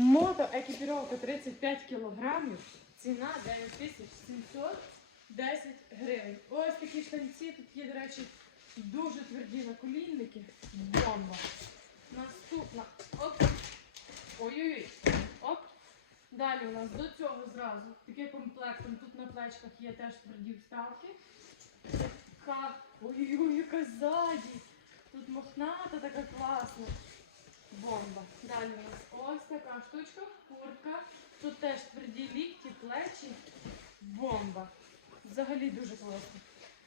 Мото екіпіровка 35 кілограмів. Ціна 9710 гривень. Ось такі штанці. Тут є, до речі, дуже тверді наколінники. Бомба. Наступна. Оп. Ой-ой-ой. Оп. Далі у нас до цього зразу такий комплектом. Тут на плечках є теж тверді вставки. Ой-ой-ой, яка ззаді. Тут мохната така класна. Бомба. Далі у нас ось така штучка, куртка. Тут теж тверді лікті, плечі. Бомба. Взагалі дуже класно.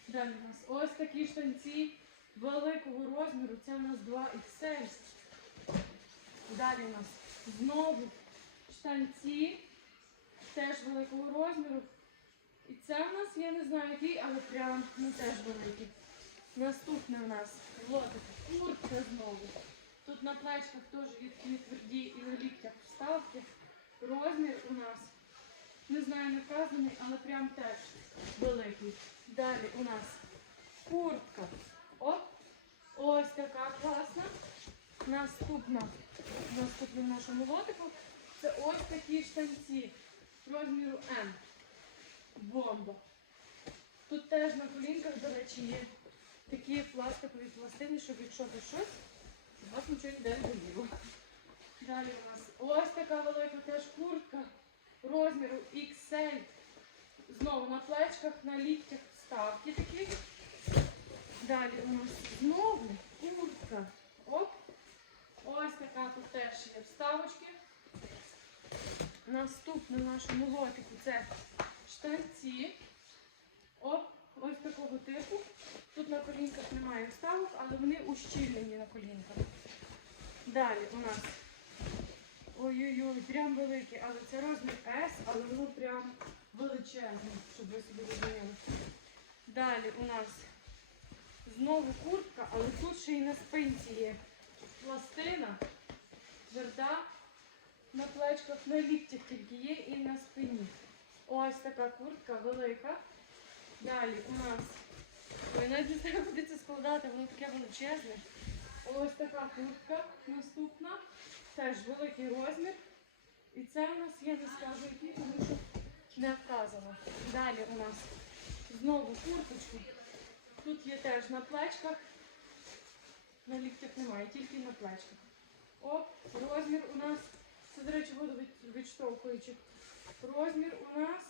Далі у нас ось такі штанці великого розміру. Це у нас 2XL. Далі у нас знову штанці теж великого розміру. І це у нас, я не знаю який, але прям ну, теж великий. Наступне у нас лотик куртка знову. На плечках теж такі тверді і на ліктях вставки. Розмір у нас, не знаю, не вказаний, але прям теж великий. Далі у нас куртка. Оп. Ось така класна. Наступна, наступна в нашому лотику. Це ось такі штанці розміру М. Бомба. Тут теж на колінках, до речі, є такі пластикові пластини, щоб якщо щось, у вас нічого ніде не боліло. Далі у нас ось така велика теж куртка розміру XL. Знову на плечках, на ліктях вставки такі. Далі у нас знову куртка. Оп. Ось така тут теж є вставочки. Наступне в нашому лотику це штанці. Оп, ось такого типу. Тут на колінках немає вставок, але вони ущільнені на колінках. Далі у нас ой-ой-ой, прям великий, але це розмір S, але воно прям величезне, щоб ви собі розуміли. Далі у нас знову куртка, але тут ще й на спинці є пластина, тверда, на плечках, на ліктях тільки є і на спині. Ось така куртка велика. Далі у нас. Ой, навіть знаю, куди це складати, воно таке величезне. Ось така куртка наступна. Теж великий розмір. І це у нас, я не скажу, який, тому що не вказано. Далі у нас знову курточки. Тут є теж на плечках. На ліктях немає, тільки на плечках. Оп, розмір у нас. Це, до речі, водовідштовхуючи. Розмір у нас.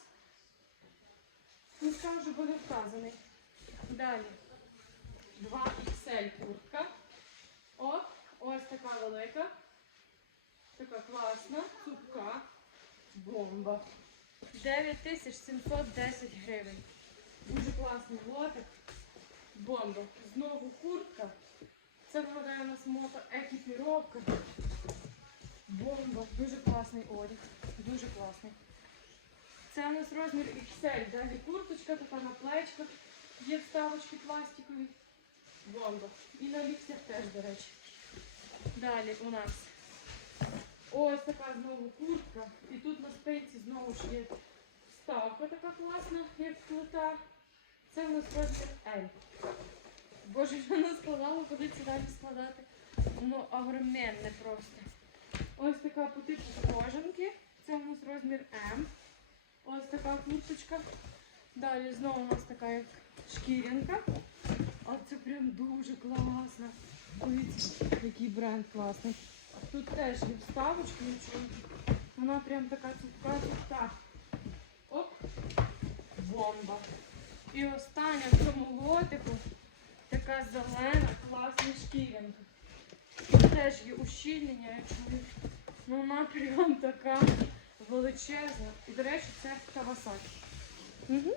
Скажу, бо не вказаний. Далі. 2XL куртка. От, ось така велика. Така класна, цупка. Бомба. 9710 гривень. Дуже класний лотик. Бомба. Знову куртка. Це нагадає у нас мото екіпіровка. Бомба. Дуже класний одяг. Дуже класний. Це у нас розмір XL. Далі курточка така на плечках. Є вставочки пластикові. Бомба. І на ліктях теж, до речі. Далі у нас ось така знову куртка. І тут на спинці знову ж є вставка така класна, як плита. Це у нас розмір L. Боже, я не складала, куди це далі складати. Воно огроменне просто. Ось така по типу кожанки. Це у нас розмір М. Ось така курточка. Далі знову у нас така як шкірянка. А це прям дуже класно. Дивіться, який бренд класний. Тут теж є вставочки, нічого. Вона прям така цупка, цупка. Оп, бомба. І остання в цьому лотику така зелена, класна шкірянка. Тут теж є ущільнення, я чую. Ну вона прям така величезна. І, до речі, це Кавасакі. Угу.